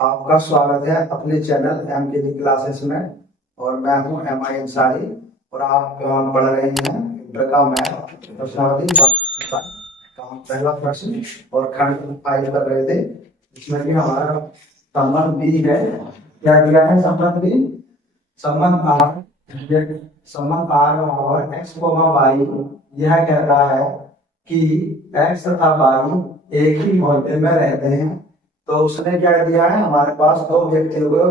आपका स्वागत है अपने चैनल एम के डी क्लासेस में। और मैं हूं एम आई अंसारी। और आप पढ़ रहे हैं इंटर का मैथ प्रश्नावली का पहला प्रश्न और खंड फाइल कर रहे थे, जिसमें कि हमारा संबंध बी है। क्या दिया है संबंध बी? संबंध आर। संबंध आर और एक्स कोमा वाई यह कहता है कि एक्स तथा वाई एक ही मोहल्ले में रहते हैं। तो उसने क्या दिया है, हमारे पास दो व्यक्तियों को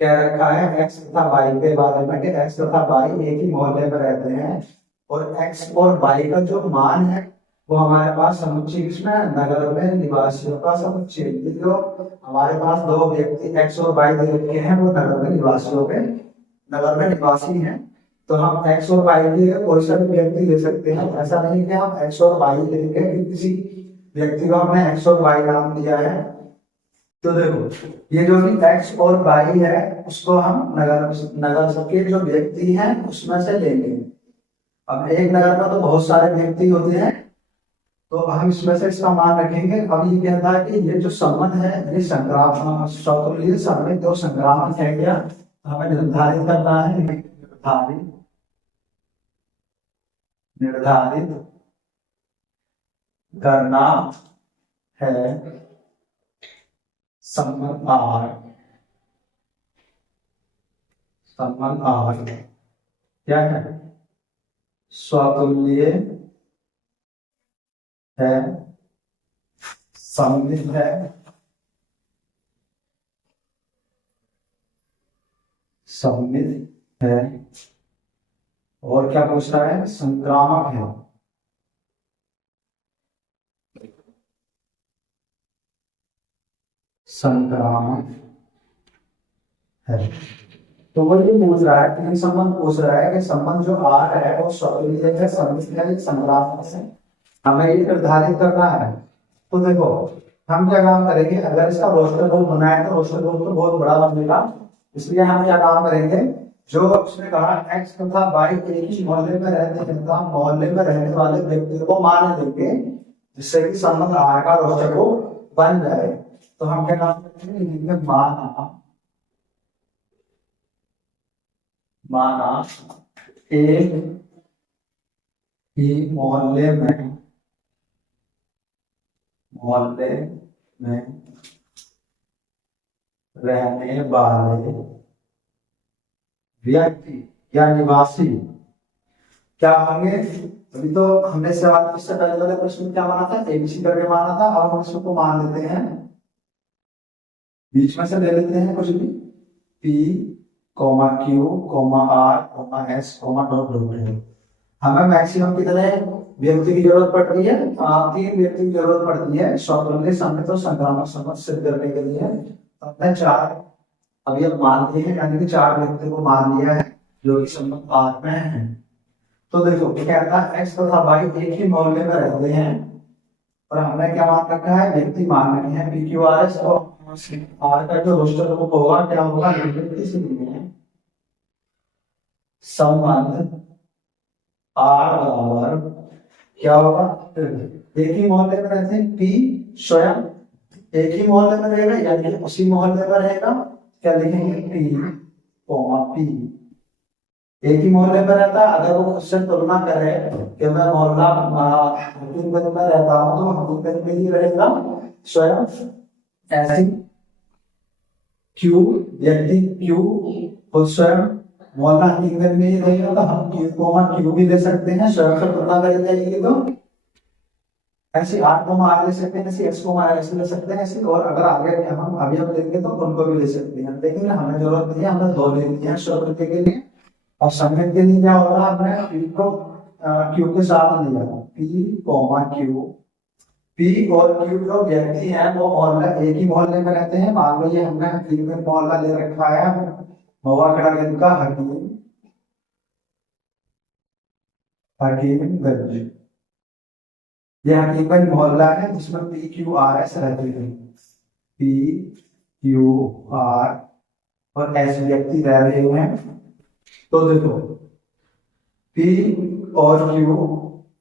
कह रखा है एक्स तथा वाई के बारे में कि एक्स तथा वाई एक ही मोहल्ले में रहते हैं। और एक्स और वाई का जो मान है वो हमारे पास समुच्चय किसमें, नगर में निवासियों का समुच्चय। जो हमारे पास दो व्यक्ति एक्स और वाई दे रखे हैं वो नगर में निवासियों के नगर में निवासी हैं। तो हम एक्स और वाई के लिए कोई सा भी व्यक्ति ले सकते हैं। ऐसा नहीं कि हम एक्स और वाई लेंगे कि किसी व्यक्ति को हमने एक्स और वाई नाम दिया है। तो देखो, ये जो भी एक्स और वाई है उसको हम नगर के जो व्यक्ति हैं उसमें से लेंगे। अब एक नगर में तो बहुत सारे व्यक्ति होते हैं, तो हम इसमें से इसका मान रखेंगे। अब ये कहता है कि ये जो संबंध है ये संक्रामक स्वतुल्य संबंध जो संक्रामक है क्या, हमें निर्धारित करना है। निर्धारित करना है संबंध आर। संबंध आर क्या है? स्वतुल्य है, सममित है, सममित है और क्या पूछ रहा है? संक्रामक है। संक्रामक है। तो वो ये पूछ रहा है कि संबंध पूछ रहा है कि संबंध जो आर है वो स्वतुल्य है, सममित है, संक्रामक है। हमें ये निर्धारित करना है। तो देखो, हम क्या काम करेंगे, अगर इसका रोस्टर ग्रुप बनाए तो रोस्टर ग्रुप तो बहुत बड़ा बनेगा। इसलिए हम क्या काम करेंगे, जो उसने कहा एक्स तथा वाई एक ही मोहल्ले में रहते हैं तो हम मोहल्ले में रहने वाले व्यक्ति को मान देंगे, जिससे कि संबंध आर का रोस्टर ग्रुप बन जाए। तो हम क्या काम करेंगे, माना एक ही मोहल्ले में रहने वाले व्यक्ति या निवासी क्या होंगे। अभी तो हमने सवाल इससे पहले वाले प्रश्न में क्या माना था, एबीसी करके माना था। अब हम इसको मान लेते हैं, बीच में से ले लेते हैं कुछ भी, P comma Q comma R comma S comma dot dot है। हमें मैक्सिमम कितने व्यक्ति की जरूरत पड़ती है? 3 व्यक्ति की जरूरत पड़ती है स्वतंत्र सममित और संक्रामक संबंध सिद्ध करने के लिए। हमने 4 अभी अब मान लिए हैं, यानी कि 4 व्यक्ति को मान लिया है जो कि संबंध आर में है। तो देखो क्या कहता है, एक्स तथा वाई एक ही मोहल्ले में रहते हैं और हमने क्या मान रखा है, व्यक्ति मान रखे हैं पी क्यू आर एस। और आर का जो रोस्टर ग्रुप होगा क्या होगा, संबंध आर बराबर क्या होगा, एक ही मोहल्ले में रहते हैं, पी स्वयं एक ही मोहल्ले में रहेगा यानी कि उसी मोहल्ले में रहेगा। क्या लिखेंगे, पी कोमा पी एक ही मोहल्ले में रहता है। अगर वो उससे तुलना करे कि मैं मोहल्ला हकीमगंज में रहता हूँ तो हकीमगंज में ही रहेगा स्वयं। ऐसे क्यू व्यक्ति क्यू खुद स्वयं मोहल्ला हकीमगंज में ही रहेगा तो हम क्यू कोमा क्यू भी ले सकते हैं, स्वयं से तुलना करें जाएगी। तो ऐसे आर कोमा आर ले सकते हैं, ऐसे एक्स कोमा एक्स ले सकते हैं ऐसे। और अगर आगे हम अभी हम लेंगे तो उनको भी ले सकते हैं, लेकिन हमें जरूरत नहीं है, हमने 2 ले लिए हैं स्वतंत्र के लिए। और सममित के लिए क्या होगा, हमने पी को क्यू के साथ लिया, पी कोमा क्यू। पी और क्यू जो व्यक्ति हैं वो मोहल्ला एक ही मोहल्ले में रहते हैं। मान लो ये हमने हकीमगंज मोहल्ला ले रखा है, मवाखड़ागंज का हकीमगंज। ये हकीमगंज मोहल्ला है जिसमें पी क्यू आर एस रहते हैं, पी क्यू आर और एस व्यक्ति रह रहे हैं। तो देखो, पी और क्यू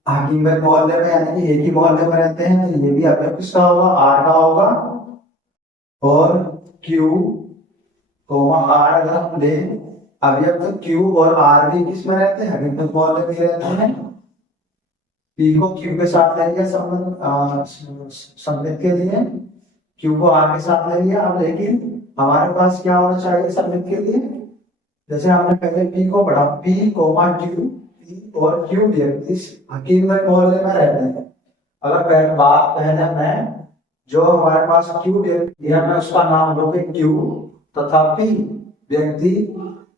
हकीमगंज मोहल्ले में यानी कि एक ही मोहल्ले में रहते हैं, तो ये भी आपका किसका होगा, आर का होगा। और क्यू कोमा आर अगर हम ले, अवयव तो क्यू और आर भी किस में रहते हैं, हकीकत मोहल्ले में रहते हैं। पी को क्यू के साथ ले लिया सममित के लिए, क्यू को आर के साथ ले लिया। अब लेकिन हमारे पास क्या होना चाहिए सममित के लिए, जैसे हमने पहले पी को पढ़ा, पी कोमा क्यू, पी और क्यू व्यक्ति हकीकत मोहल्ले में रहते हैं। अगर बात पहले मैं जो हमारे पास क्यू व्यक्ति है मैं उसका नाम लूंगी क्यू, तथा पी व्यक्ति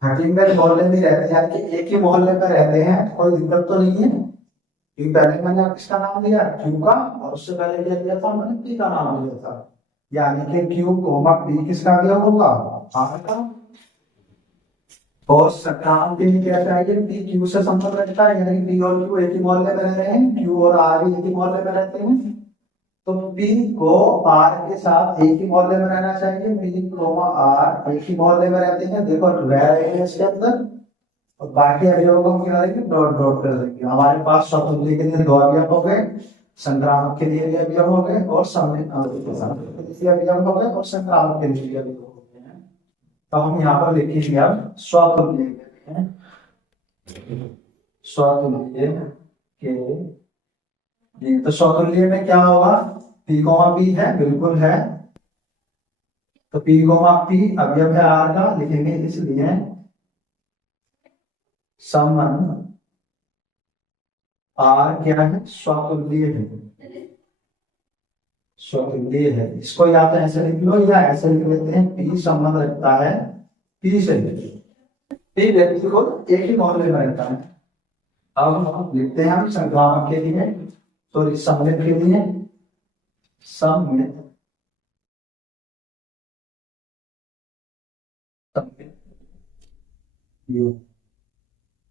हकीकत मोहल्ले में रहते हैं, कि एक ही मोहल्ले में रहते हैं, कोई दिक्कत तो नहीं है। क्योंकि पहले मैंने किसका नाम लिया, क्यू का, और उससे पहले क्या लिया था मैंने, पी का नाम लिया था। यानी कि क्यू कोमा पी किसका दिया होगा, आर का। और संक्रामक के लिए क्या चाहिए, पी क्यू से संबंध रखता है, यानी पी और क्यू एक ही मोहल्ले में रह रहे हैं, क्यू और आर भी एक ही मोहल्ले में रहते हैं। तो पी को आर के साथ एक ही मोहल्ले में रहना चाहिए, पी कोमा आर एक ही मोहल्ले में रहते हैं, देखो रह रहे हैं इसके अंदर। और बाकी अवयवों को हम क्या करेंगे, डॉट डॉट कर देंगे। हमारे पास स्वतंत्र के लिए 2 अवयव हो गए, संक्रामक के लिए भी अवयव हो गए, और सममित अवयव हो गए, और संक्रामक के लिए भी अवयव हो गए हैं। तो हम यहाँ पर लिखेंगे अब स्वतुल्य स्वतुल्य के लिए। तो स्वतुल्य में क्या होगा, पी कोमा पी है, बिल्कुल है, तो पी कोमा पी अवयव है आर का, लिखेंगे इसलिए संबंध आर क्या है, स्वतुल्य है, स्वतुल्य है। इसको या तो ऐसे लिख लो या ऐसे लिख लेते हैं, पी संबंध रखता है पी से, पी व्यक्ति को एक ही मोहल्ले में रहता है। अब हम लिखते हैं हम संक्रामक के लिए, तो सममित के लिए, सममित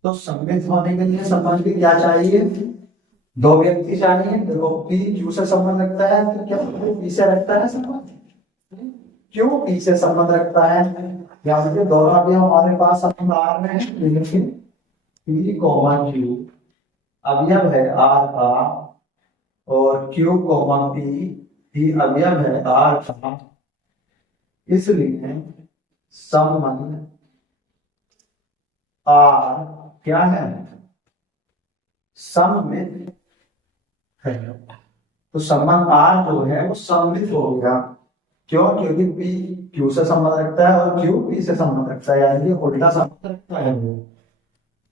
तो सममित होने के लिए संबंध भी क्या चाहिए, 2 व्यक्ति चाहिए। देखो पी क्यू से संबंध रखता है, तो क्या पी से रखता है संबंध, क्यों पी से संबंध रखता है, या फिर दोनों अवयव हमारे पास संबंध आर में है, लेकिन पी कोमा क्यू अवयव है आर का, और क्यू कोमा पी भी अवयव है आर का, इसलिए संबंध आर क्या है, सममित है। तो संबंध आर जो है वो सममित हो गया, क्यों, क्योंकि पी क्यू से संबंध रखता है और क्यू पी से संबंध रखता है, यानी कि उल्टा संबंध रखता है वो।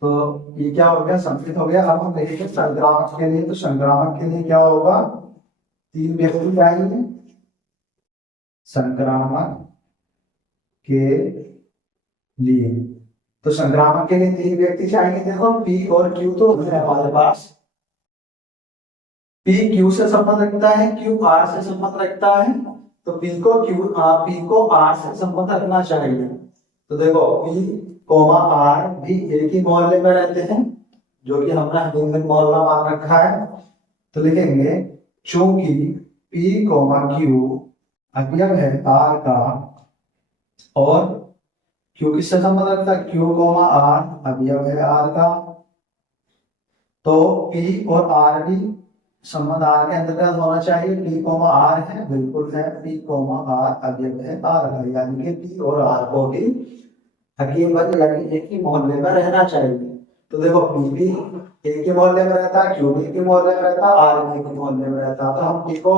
तो ये क्या हो गया, सममित हो गया। अब हम देखेंगे संक्रामक के लिए, तो संक्रामक के लिए क्या होगा, 3 व्यक्ति चाहिए संक्रामक के लिए। तो संक्रामक के लिए 3 व्यक्ति चाहिए। देखो पी और क्यू तो है हमारे पास, पी क्यू से संबंध रखता है, क्यू आर से संबंध रखता है, तो पी को आर से संबंध रखना चाहिए। तो देखो पी कोमा आर भी एक ही मोहल्ले में रहते हैं, जो कि हमने हकीकत मोहल्ला मान रखा है। तो लिखेंगे चूंकि पी कोमा क्यू अवयव है आर का, और क्यू किससे संबंध रखता है, क्यू कोमा आर अवयव है आर का, तो पी और आर भी संबंध आर के अंतर्गत होना चाहिए। पी कोमा आर है, बिल्कुल है, पी कोमा आर अवयव है आर का, यानी कि पी और आर को भी हकीकत यानी एक ही मोहल्ले में रहना चाहिए। तो देखो पी भी एक ही मोहल्ले में रहता है, क्यू भी एक ही मोहल्ले में रहता है, आर भी एक ही मोहल्ले में रहता है। तो हम पी को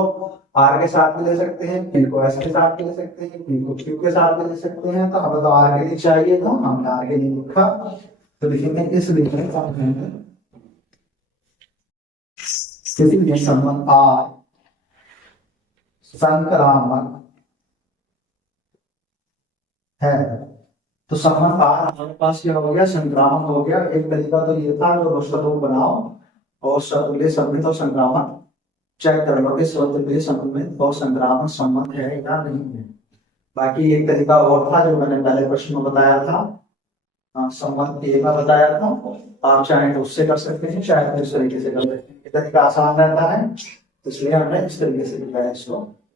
आर के साथ भी ले सकते हैं, पी को एस के साथ भी ले सकते हैं, पी को क्यू के साथ भी ले सकते हैं। तो हमें तो आर के लिए चाहिए, तो हमने आर के लिए लिखा, तो लिखेंगे इसलिए संबंध आर संक्रामक है। तो संबंध आर हमारे पास क्या हो गया, संक्रामक हो गया। एक तरीका तो ये था जो स्वतंत्र बनाओ और स्वतुल्य सममित और संक्रामक चेक कर लो कि स्वतुल्य सममित और संक्रामक संबंध है या नहीं है। बाकी एक तरीका और था जो मैंने पहले प्रश्न में बताया था, संबंध ए का बताया था, आप चाहें तो उससे कर सकते हैं, चाहे तो इस तरीके से कर सकते हैं। ये तरीका आसान रहता है, इसलिए हमने इस तरीके से लिखा है इसको।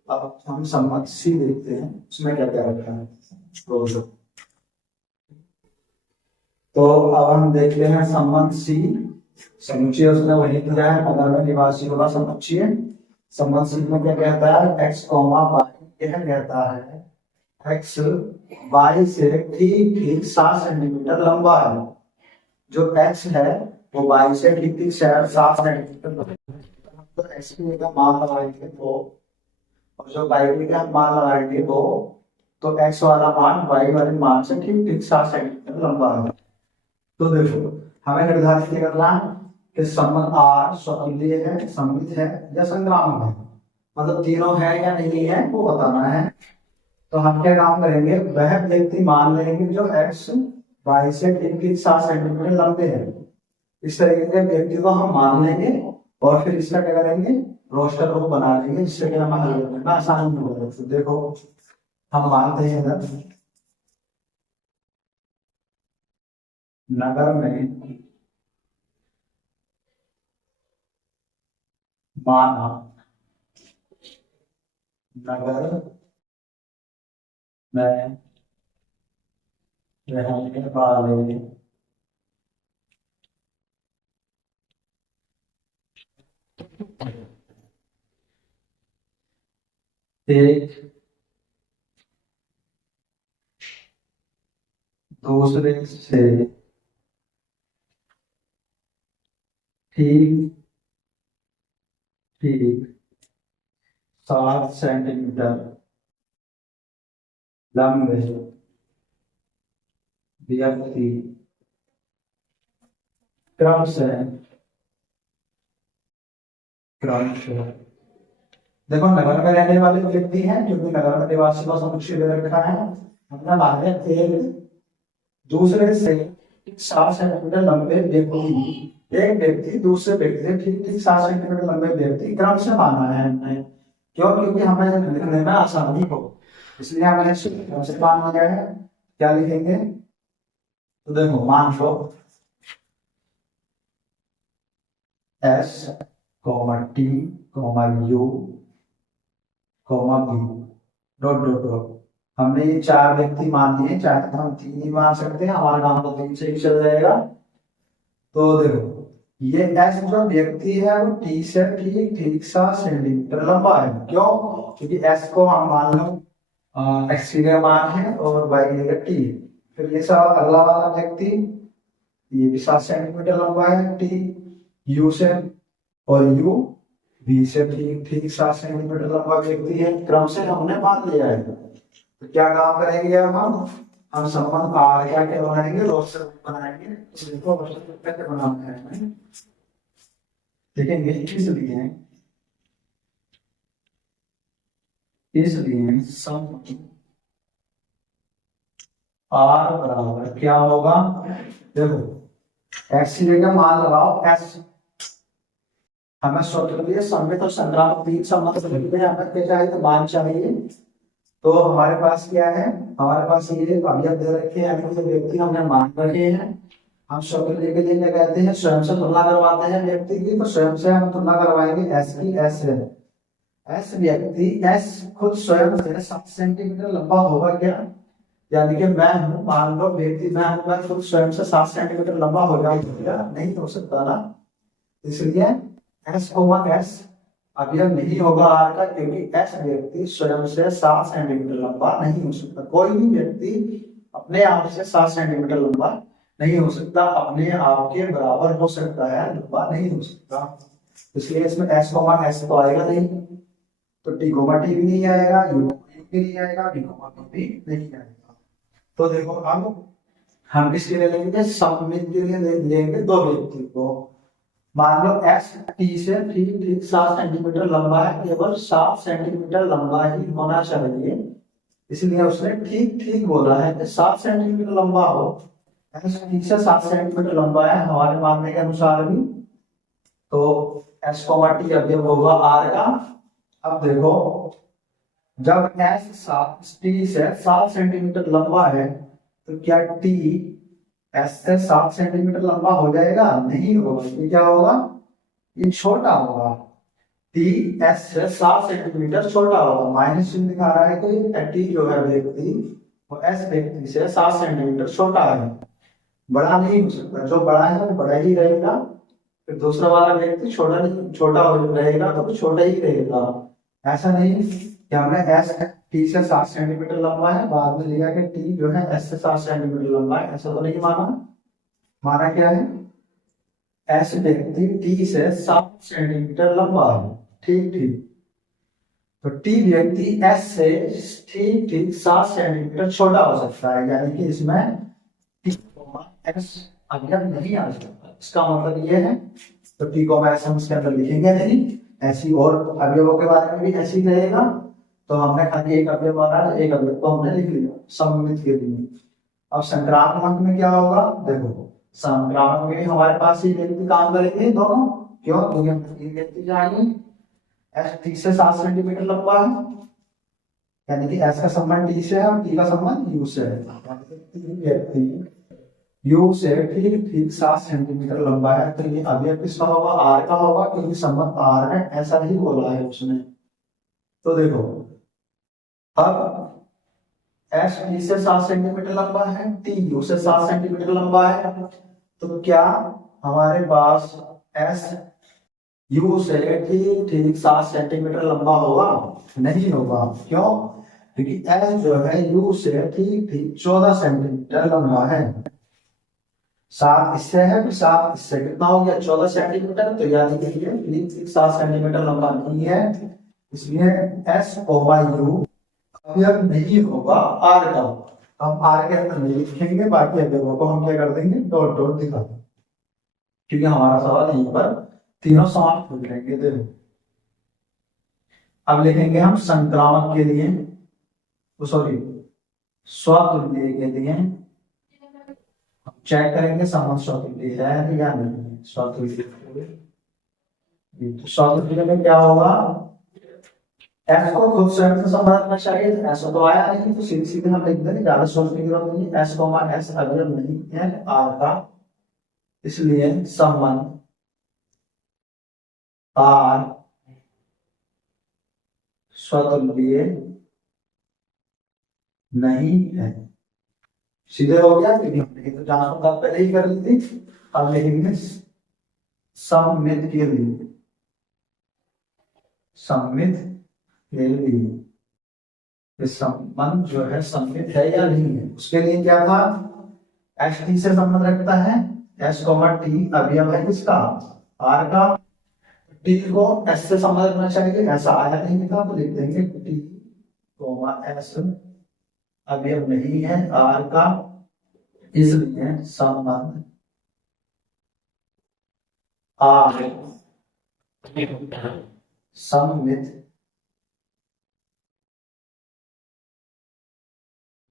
अब हम संबंध सी देखते हैं उसमें क्या क्या रखा है। तो अब हम देखते हैं संबंध सी, समुच्चय उसने वही दिया है, नगर में निवासी होगा समुच्चय। संबंध सी में क्या कहता है, एक्स कोमा वाई, यह कहता है एक्स वाई से ठीक ठीक 7 सेंटीमीटर लंबा है। जो एक्स है वो वाई से ठीक ठीक 7 सेंटीमीटर लंबा है। तो एक्स की जगह मान लगाएंगे वो, और जो वाई की जगह मान लगाएंगे वो, तो एक्स वाला मान वाई वाले मान से ठीक ठीक 7 सेंटीमीटर लंबा है। तो देखो हमें निर्धारित करना है कि संबंध आर स्वतंत्र है, सममित है या संक्रामक है, मतलब तीनों है या नहीं है वो बताना है। तो हम क्या काम करेंगे, वह व्यक्ति मान लेंगे जो एक्स वाई से ठीक ठीक 7 सेंटीमीटर लंबे है। इस तरीके के व्यक्ति को हम मान लेंगे और फिर इसका क्या करेंगे, रोस्टर रूप बना लेंगे, जिससे कि हमें हल करने में आसानी होगी। तो देखो हम मानते हैं इधर नगर में माना, नगर में रहने वाले एक दूसरे से ठीक ठीक 7 सेंटीमीटर लंबे व्यक्ति क्रम से देखो नगर में रहने वाले व्यक्ति हैं, क्योंकि नगर में निवासी का समुच्चय दे रखा है। अपना बात है एक दूसरे से 7 सेंटीमीटर लंबे व्यक्ति, एक व्यक्ति दूसरे व्यक्ति से ठीक ठीक 7 सेंटीमीटर लंबे व्यक्ति क्रम से माना है हमने। क्यों? क्योंकि हमें लिखने में आसानी हो, इसलिए हमने क्रम से मान लिया है। क्या लिखेंगे, तो देखो मान लो S T U B dot dot dot. हमने ये 4 व्यक्ति मान लिए, चाहे तो हम 3 ही मान सकते हैं, हमारा काम तो 3 से ही चल जाएगा। तो देखो ये एस जो व्यक्ति है वो टी से ठीक ठीक 7 सेंटीमीटर लंबा है। क्यों? क्योंकि एस को हम मान लो एक्स की जगह मान है और वाई की जगह टी। फिर ये सब अगला वाला व्यक्ति ये भी 7 सेंटीमीटर लंबा है टी यू से, और यू बी से ठीक ठीक 7 सेंटीमीटर लंबा व्यक्ति है। क्रम से हमने मान लिया है। तो क्या काम करेंगे अब हम संबंध आर क्या क्या बनाएंगे, रोस्टर बनाएंगे। देखो रोस्टर कैसे बनाना है देखेंगे। इसलिए संबंध आर बराबर क्या होगा, देखो एक्स की जगह मान लगाओ एस। हमें स्वतंत्र सममित और संक्रामक 3 संबंध मिलते हैं। हमें क्या चाहिए, तो मान चाहिए। तो हमारे पास क्या है, हमारे पास ये अवयव दे रखे हैं, व्यक्ति हमने मान रखे हैं। हम स्वतंत्र के लिए क्या कहते हैं, स्वयं से तुलना करवाते हैं व्यक्ति की। तो स्वयं से हम तुलना करवाएंगे एस की एस से। एस व्यक्ति एस खुद स्वयं से 7 सेंटीमीटर लंबा होगा क्या, यानी कि मैं हूं, मान लो व्यक्ति मैं खुद स्वयं से 7 सेंटीमीटर लंबा हो जाऊंगा, नहीं हो सकता ना। इसलिए एस अवयव नहीं होगा आर का, क्योंकि एस व्यक्ति स्वयं से 7 सेंटीमीटर लंबा नहीं हो सकता। कोई भी व्यक्ति अपने आप से 7 सेंटीमीटर लंबा नहीं हो सकता, अपने आप के बराबर हो सकता है, लंबा नहीं हो सकता। इसलिए इसमें एस तो आएगा नहीं, तो टी टी भी नहीं आएगा, यू भी नहीं आएगा, बी भी नहीं आएगा। तो देखो अब हम किसके लिए लेंगे, सममित के लिए लेंगे 2 व्यक्ति को। मान लो एक्स टी से ठीक ठीक 7 सेंटीमीटर लंबा है, केवल 7 सेंटीमीटर लंबा ही होना चाहिए, इसलिए उसने ठीक ठीक बोला है कि 7 सेंटीमीटर लंबा हो। एक्स टी से 7 सेंटीमीटर लंबा है हमारे मानने के अनुसार भी, तो एस टी अवयव होगा आर का। अब देखो जब एस टी से 7 सेंटीमीटर लंबा है, तो क्या टी एस से 7 सेंटीमीटर लंबा हो जाएगा, नहीं होगा। ये क्या होगा, ये छोटा होगा। टी एस से 7 सेंटीमीटर छोटा होगा, माइनस चिन्ह दिखा रहा है कि टी जो है व्यक्ति वो एस व्यक्ति से 7 सेंटीमीटर छोटा है, बड़ा नहीं हो सकता। जो बड़ा है वो बड़ा ही रहेगा, फिर दूसरा वाला व्यक्ति छोटा नहीं, छोटा रहेगा तो छोटा ही रहेगा। ऐसा नहीं कि हमने एस टी से 7 सेंटीमीटर लंबा है, बाद में लिया कि टी जो है एस से 7 सेंटीमीटर लंबा है, ऐसा तो नहीं माना। माना क्या है, एस व्यक्ति टी से 7 सेंटीमीटर लंबा है। ठीक ठीक, तो टी व्यक्ति एस से ठीक ठीक 7 सेंटीमीटर छोटा हो सकता है, यानी कि इसमें टी एक्स अज्ञात नहीं आ सकता। इसका मतलब ये है, तो टी को हम इसके अंदर लिखेंगे नहीं, ऐसी और अवयवों के बारे में भी ऐसी रहेगा। तो हमने खाली एक अवयव माना, एक अवयव को हमने लिख लिया सममित के लिए। अब संक्रामक में क्या होगा, देखो संक्रामक में हमारे पास ही व्यक्ति काम करेंगे दोनों, क्यों, क्योंकि हम तीन व्यक्ति चाहिए। एस टी से 7 सेंटीमीटर लंबा है, यानी कि एस का संबंध टी से है और टी का संबंध यू से है, यानी कि तीन व्यक्ति यू से ठीक ठीक 7 सेंटीमीटर लंबा है। तो ये अवयव किसका होगा, आर का होगा, क्योंकि संबंध आर है, ऐसा ही बोला है उसने। तो देखो अब एस टी से 7 सेंटीमीटर लंबा है, टी यू से 7 सेंटीमीटर लंबा है, तो क्या हमारे पास एस यू से ठीक ठीक 7 सेंटीमीटर लंबा होगा, नहीं होगा। क्यों, क्योंकि एस जो है यू से ठीक ठीक 14 सेंटीमीटर लंबा है। 7 इससे है, फिर 7 इससे कितना हो गया 14 सेंटीमीटर, तो यानी कि ये ठीक ठीक 7 सेंटीमीटर लंबा नहीं है, इसलिए एस ओवा यू अवयव नहीं होगा आर का। हम आर के अंदर नहीं लिखेंगे, बाकी अवयवों को हम क्या कर देंगे, डॉट डॉट दिखा देंगे, क्योंकि हमारा सवाल यहीं पर तीनों समाप्त हो जाएंगे। देखो अब लिखेंगे हम संक्रामक के लिए, सॉरी स्वतुल्य के लिए, चेक करेंगे संबंध स्वतुल्य है या नहीं। स्वतुल्य, तो स्वतुल्य में क्या होगा, एस को खुद स्वयं से संबंध रखना चाहिए, एस तो आया नहीं, तो सीधे सीधे हम लिख देंगे, ज्यादा सोचने की जरूरत नहीं है। एस को एस अवयव नहीं है आर का, इसलिए संबंध आर स्वतुल्य नहीं है। सीधे हो गया, क्योंकि हमने तो जांच पहले ही कर ली थी। अब लिखेंगे सममित के लिए, सममित के लिए संबंध जो है सममित है या नहीं है, उसके लिए क्या था, एस टी से संबंध रखता है, एस कोमा टी अवयव है किसका, आर का, टी को एस से संबंध रखना चाहिए, ऐसा आया नहीं था, तो लिख देंगे टी कोमा एस अवयव नहीं है आर का, इसलिए संबंध आर सममित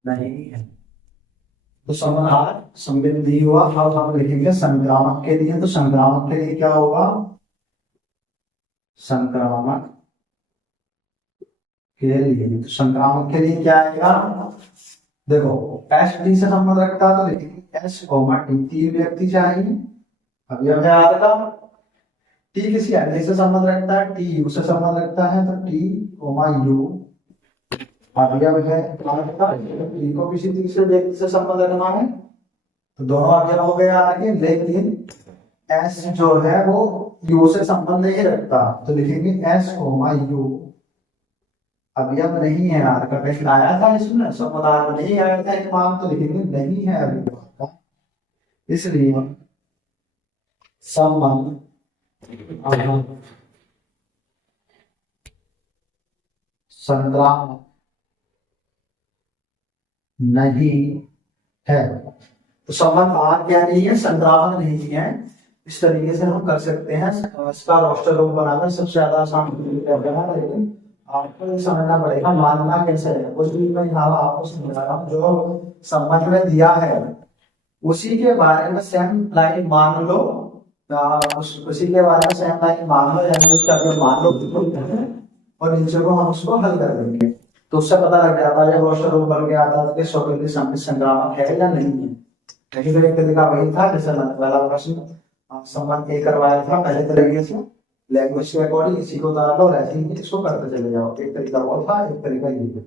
नहीं है। तो संबंध आर सममित नहीं हुआ। अब हम लिखेंगे संक्रामक के लिए, तो संक्रामक के लिए क्या होगा, संक्रामक के लिए, तो संक्रामक के लिए क्या आएगा, देखो एस टी से संबंध रखता है, तो लिखेंगे एस कोमा टी, तीन व्यक्ति चाहिए, अवयव है आर का। टी किसी अन्य से संबंध रखता है, टी यू से संबंध रखता है, तो टी कोमा यू अवयव है आर का। टी को किसी तीसरे व्यक्ति से संबंध रखना है, तो दोनों अवयव हो गए आर के, लेकिन एस जो है वो यू से संबंध नहीं रखता, तो लिखेंगे एस कोमा यू अवयव नहीं है आर का। प्रश्न आया था इसमें, संबंध आर में नहीं आया था एक मान, तो लिखेंगे नहीं है अवयव का, इसलिए संबंध संक्रामक नहीं है। तो संबंध आर क्या नहीं है, संक्रामक नहीं है। इस तरीके से हम कर सकते हैं, इसका रोस्टर रूप बनाना सबसे ज्यादा आसान है, लेकिन आपको ये समझना पड़ेगा मानना कैसे है। कुछ भी मैं यहाँ आपको समझा रहा हूँ, जो संबंध में दिया है उसी के बारे में सेम लाइन मान लो, उसी के बारे में सेम लाइन मान लो, यानी उसका मान लो और नीचे को हम उसको हल कर देंगे, तो उससे पता लग जाता है जब रोस्टर रूप बन के आता है कि स्वतंत्र सममित संक्रामक है या नहीं है। नहीं तो एक तरीका वही था, जैसे पहला प्रश्न संबंध ए करवाया था पहले तरीके से, लैंग्वेज के अकॉर्डिंग इसी को उतार लो और ऐसे ही इसको करते चले जाओ। एक तरीका वो था, एक तरीका ये।